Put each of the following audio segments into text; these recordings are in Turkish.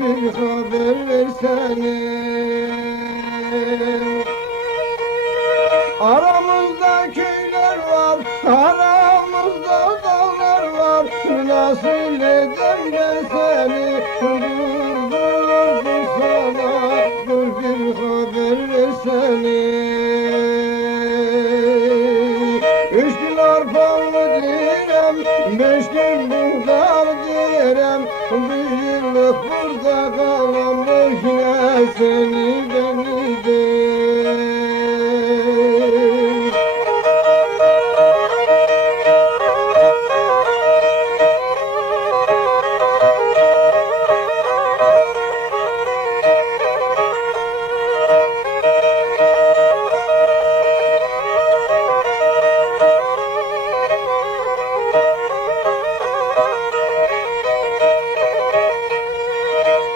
bir haber versene. Aramızda köyler var, aramızda dağlar var. Nasıl edem ben seni, dur sana, dur bir haber versene. Üç gün arpamı direm, beş gün buğdar direm. Bir yıllık burada kalam, yine seni beni de.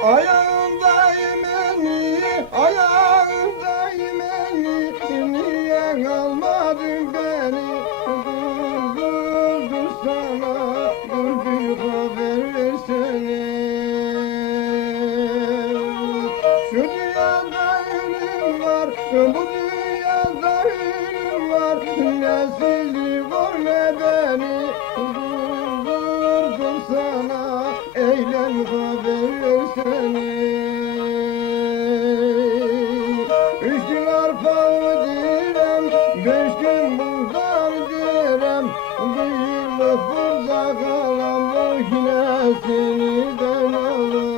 Ayağındayım eni, ayağındayım eni. Niye almadın beni? Dur sana, dur bir haber versene. Şu dünyada ölüm var, bu dünyada ölüm var. Ne sizi var ne beni. Dur sana, eylem haber versene. Üç gün arpamı direm, beş gün buğdar direm. Bir yıllık burada kalam, yine seni ben alırım.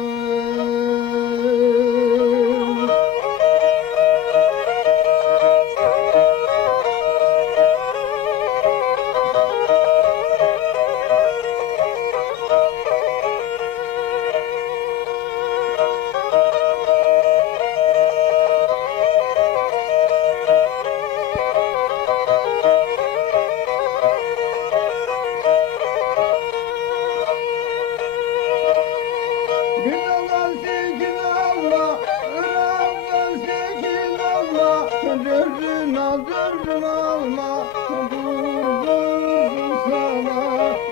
Günahdan sekin alma, Irak'tan sekin alma. Dördün al, dördün alma. Dur sana,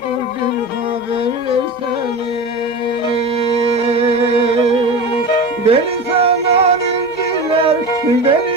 dur bir haber versene. Beni sana bildiler, beni